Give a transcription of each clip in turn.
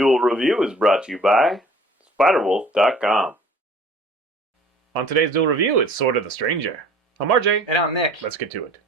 Duel Review is brought to you by SpiderWolf.com. On today's Duel Review, it's Sword of the Stranger. I'm RJ. And I'm Nick. Let's get to it.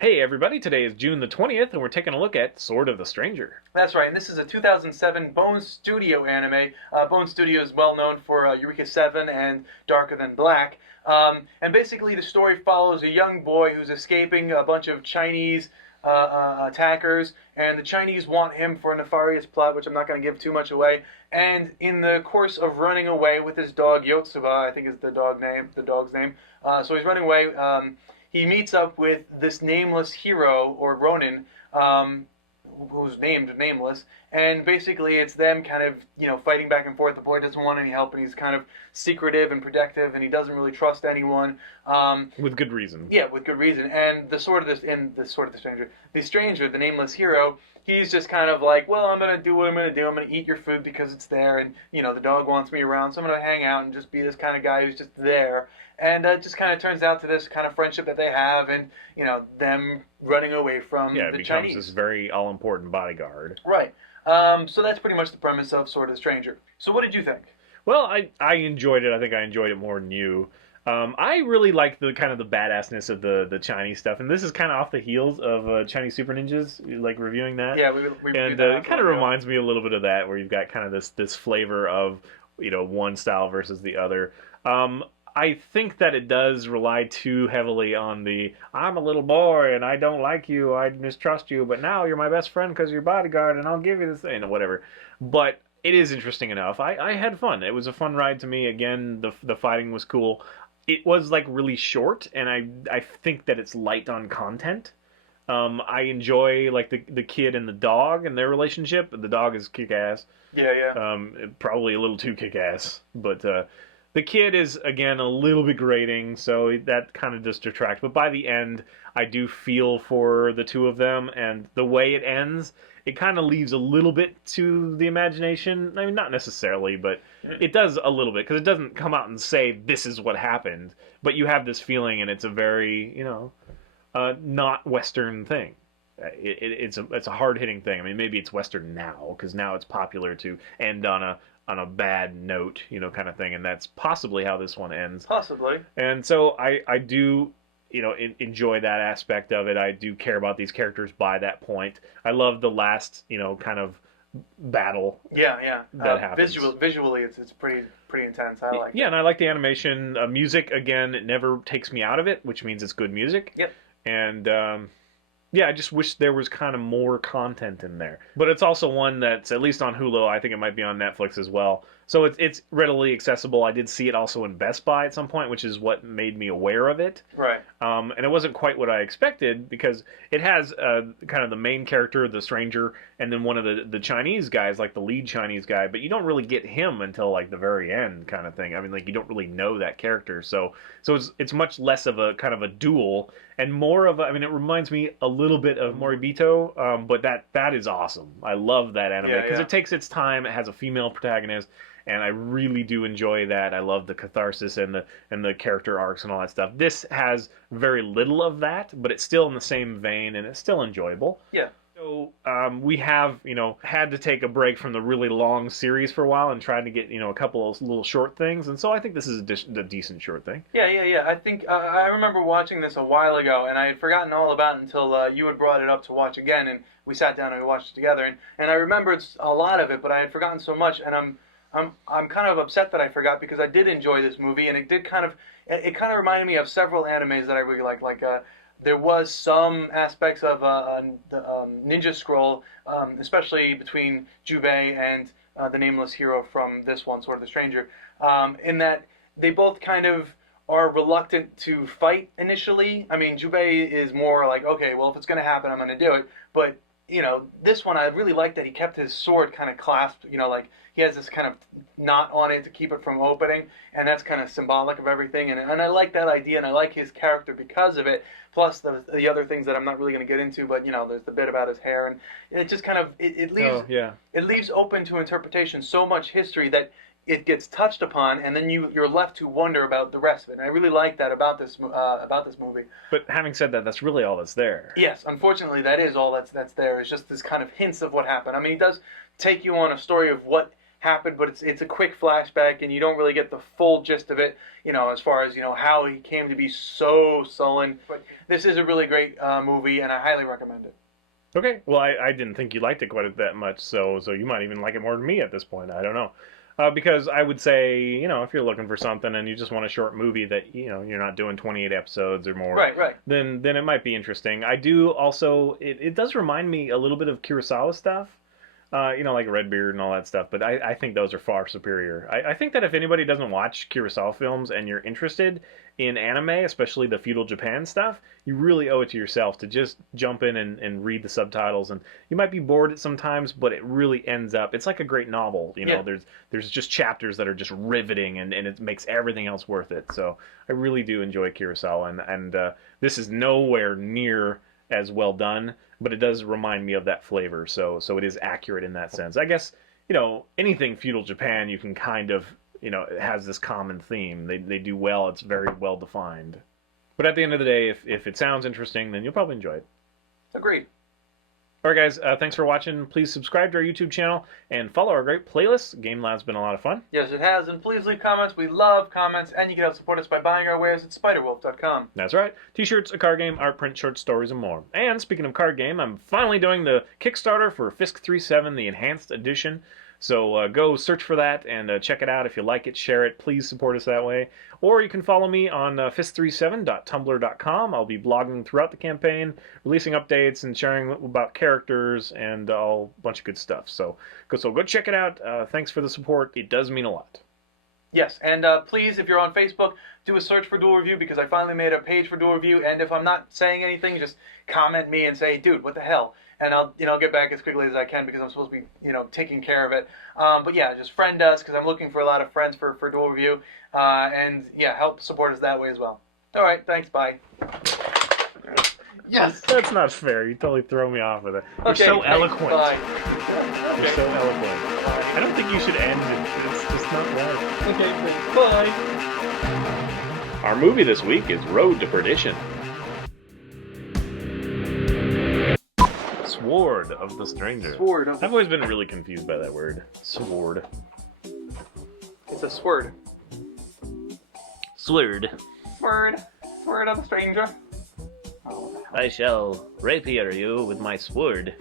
Hey everybody, today is June the 20th and we're taking a look at Sword of the Stranger. That's right, and this is a 2007 Bone Studio anime. Bone Studio is well known for Eureka 7 and Darker Than Black. And basically the story follows a young boy who's escaping a bunch of Chinese attackers, and the Chinese want him for a nefarious plot, which I'm not going to give too much away. And in the course of running away with his dog, Yotsuba, I think is the dog's name. So he's running away. He meets up with this nameless hero, or Ronin, who's named Nameless, and basically it's them kind of, fighting back and forth. The boy doesn't want any help, and he's kind of secretive and protective, and he doesn't really trust anyone. With good reason. Yeah, with good reason. And the stranger, the nameless hero, he's just kind of like, well, I'm going to do what I'm going to do. I'm going to eat your food because it's there, and, the dog wants me around, so I'm going to hang out and just be this kind of guy who's just there. And it just kind of turns out to this kind of friendship that they have, and, them running away from the Chinese. Yeah, it becomes this very all-important bodyguard. Right. So that's pretty much the premise of Sword of the Stranger. So what did you think? Well, I enjoyed it. I think I enjoyed it more than you. I really like the kind of the badassness of the Chinese stuff, and this is kind of off the heels of Chinese Super Ninjas, like reviewing that. Yeah, we and it kind of reminds me a little bit of that, where you've got kind of this flavor of one style versus the other. I think that it does rely too heavily on the I'm a little boy and I don't like you, I mistrust you, but now you're my best friend because you're bodyguard and I'll give you this thing, whatever. But it is interesting enough. I had fun. It was a fun ride to me. Again, the fighting was cool. It was like really short, and I think that it's light on content. I enjoy like the kid and the dog and their relationship. The dog is kick-ass. Yeah. Probably a little too kick-ass, but the kid is, again, a little bit grating, so that kind of just detracts. But by the end, I do feel for the two of them, and the way it ends, it kind of leaves a little bit to the imagination. I mean, not necessarily, but it does a little bit, because it doesn't come out and say, this is what happened. But you have this feeling, and it's a very, not Western thing. It's a hard-hitting thing. I mean, maybe it's Western now, because now it's popular to end on a bad note, kind of thing, and that's possibly how this one ends. Possibly. And so I do, enjoy that aspect of it. I do care about these characters by that point. I love the last, kind of battle. Yeah. That happens. Visually, it's pretty intense. I like. Yeah, and I like the animation. Music, again, it never takes me out of it, which means it's good music. Yep. And yeah, I just wish there was kind of more content in there. But it's also one that's, at least on Hulu, I think it might be on Netflix as well. So it's readily accessible. I did see it also in Best Buy at some point, which is what made me aware of it. Right. And it wasn't quite what I expected, because it has kind of the main character, the stranger, and then one of the Chinese guys, like the lead Chinese guy, but you don't really get him until like the very end kind of thing. I mean, like, you don't really know that character. So it's much less of a kind of a duel and more of a, I mean, it reminds me a little bit of Moribito, but that is awesome. I love that anime because it takes its time. It has a female protagonist, and I really do enjoy that. I love the catharsis and the character arcs and all that stuff. This has very little of that, but it's still in the same vein, and it's still enjoyable. Yeah. So we have, had to take a break from the really long series for a while and tried to get, a couple of little short things. And so I think this is a decent short thing. Yeah. I think I remember watching this a while ago, and I had forgotten all about it until you had brought it up to watch again, and we sat down and we watched it together. And I remembered a lot of it, but I had forgotten so much, and I'm kind of upset that I forgot, because I did enjoy this movie, and it kind of reminded me of several animes that I really liked. Like there was some aspects of the Ninja Scroll, especially between Jubei and the nameless hero from this one, Sword of the Stranger, in that they both kind of are reluctant to fight initially. I mean, Jubei is more like, okay, well, if it's going to happen, I'm going to do it. But you know, this one I really like that he kept his sword kind of clasped, you know, like he has this kind of knot on it to keep it from opening, and that's kind of symbolic of everything. And I like that idea, and I like his character because of it. Plus the other things that I'm not really going to get into, but you know, there's the bit about his hair, and it just kind of it leaves it leaves open to interpretation so much history that it gets touched upon, and then you're left to wonder about the rest of it. And I really like that about this movie. But having said that, that's really all that's there. Yes, unfortunately, that is all that's there. It's just this kind of hints of what happened. I mean, he does take you on a story of what happened, but it's a quick flashback, and you don't really get the full gist of it. You know, as far as you know how he came to be so sullen. But this is a really great movie, and I highly recommend it. Okay, well, I didn't think you liked it quite that much, so you might even like it more than me at this point. I don't know. Because I would say, you know, if you're looking for something and you just want a short movie that, you know, you're not doing 28 episodes or more, right. then it might be interesting. I do also, it does remind me a little bit of Kurosawa stuff, you know, like Redbeard and all that stuff, but I think those are far superior. I think that if anybody doesn't watch Kurosawa films and you're interested in anime, especially the feudal Japan stuff, you really owe it to yourself to just jump in and read the subtitles. And you might be bored at sometimes, but it really ends up, it's like a great novel. You know, there's just chapters that are just riveting, and it makes everything else worth it. So I really do enjoy Kurosawa, and this is nowhere near as well done, but it does remind me of that flavor. So it is accurate in that sense. I guess, you know, anything feudal Japan, you can kind of, you know, it has this common theme. They do well. It's very well defined. But at the end of the day, if it sounds interesting, then you'll probably enjoy it. Agreed. All right, guys. Thanks for watching. Please subscribe to our YouTube channel and follow our great playlist. Game Lab's been a lot of fun. Yes, it has. And please leave comments. We love comments. And you can help support us by buying our wares at spiderwolf.com. That's right. T-shirts, a card game, art print, short stories, and more. And speaking of card game, I'm finally doing the Kickstarter for Fisk 3.7, the Enhanced Edition. So go search for that and check it out. If you like it, share it. Please support us that way. Or you can follow me on fisk37.tumblr.com. I'll be blogging throughout the campaign, releasing updates and sharing about characters and a bunch of good stuff. So go check it out. Thanks for the support. It does mean a lot. Yes, and please, if you're on Facebook, do a search for Duel Review, because I finally made a page for Duel Review. And if I'm not saying anything, just comment me and say, dude, what the hell? And I'll get back as quickly as I can, because I'm supposed to be taking care of it. But yeah, just friend us, because I'm looking for a lot of friends for Duel Review. And yeah, help support us that way as well. All right, thanks, bye. Yes. That's not fair. You totally throw me off with it. You're okay, so eloquent. Bye. You're so eloquent. I don't think you should end it. It's just not right. Okay, bye. Our movie this week is Road to Perdition. Sword of the Stranger. Sword of the... I've always been really confused by that word. Sword. It's a sword. Sword. Sword of the Stranger. Oh, I shall rapier you with my sword.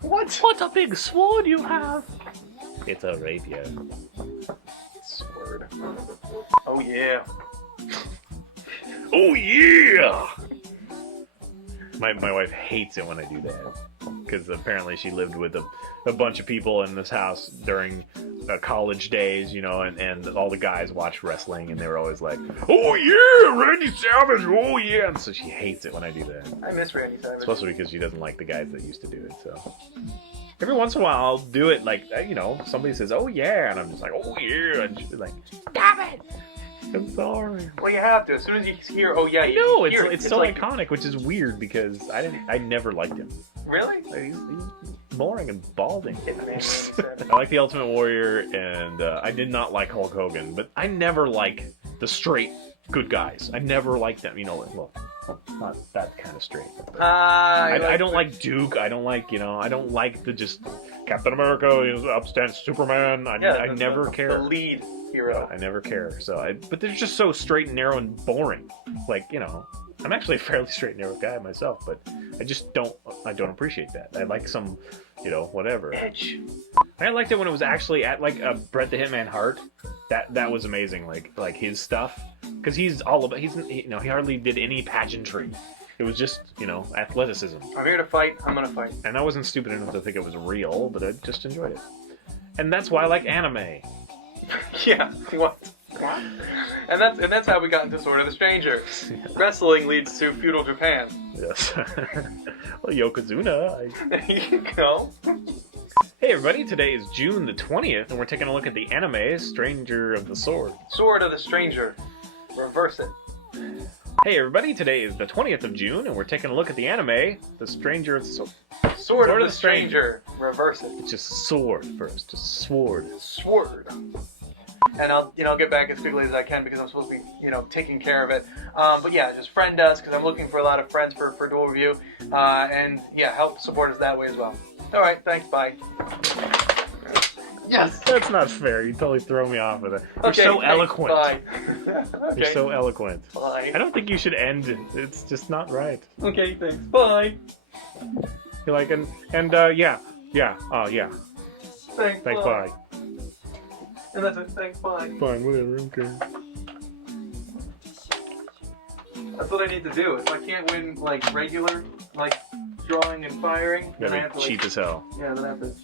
What a big sword you have! It's a rapier. Sword. Oh yeah. Oh yeah! My wife hates it when I do that, because apparently she lived with a bunch of people in this house during college days, and all the guys watched wrestling, and they were always like, "Oh yeah, Randy Savage! Oh yeah!" And so she hates it when I do that. I miss Randy Savage. Especially because she doesn't like the guys that used to do it. So every once in a while, I'll do it like somebody says, "Oh yeah," and I'm just like, "Oh yeah," and she's like, "Damn it! I'm sorry." Well, you have to. As soon as you hear, "Oh yeah," I know you hear it's it. so like... iconic, which is weird because I never liked him. Really? He's boring and balding. I I like the Ultimate Warrior, and I did not like Hulk Hogan, but I never like the straight good guys. I never liked them. Well, not that kind of straight. I don't like Duke. I don't like I don't like the just Captain America is upstanding Superman. I never care. The lead hero. I never care. But they're just so straight and narrow and boring. I'm actually a fairly straight and narrow guy myself, but I just don't appreciate that. I like some, whatever. Edge. I liked it when it was actually at Bret the Hitman Hart. That was amazing. Like his stuff, because he hardly did any pageantry. It was just athleticism. I'm here to fight. I'm gonna fight. And I wasn't stupid enough to think it was real, but I just enjoyed it. And that's why I like anime. Yeah. What? And that's how we got into Sword of the Stranger. Wrestling leads to feudal Japan. Yes. Well, Yokozuna. There you go. Hey everybody, today is June the 20th, and we're taking a look at the anime Stranger of the Sword. Sword of the Stranger. Reverse it. Hey everybody, today is the 20th of June, and we're taking a look at the anime The Stranger of the Sword. Sword of the Stranger. Reverse it. It's just sword first, just sword. Sword. And I'll get back as quickly as I can because I'm supposed to be taking care of it. But yeah, just friend us because I'm looking for a lot of friends for Duel Review. And yeah, help support us that way as well. All right, thanks. Bye. Yes. That's not fair. You totally throw me off with it. You're Okay, so thanks, eloquent. Bye. Okay. You're so eloquent. Bye. I don't think you should end it. It's just not right. Okay, thanks. Bye. You're like, yeah. Thanks. Thanks, bye. And that's it. Thanks. Bye. Fine, whatever, okay. That's what I need to do. If I can't win like regular, like drawing and firing, then I That'd have be to cheap as hell. yeah, then I have to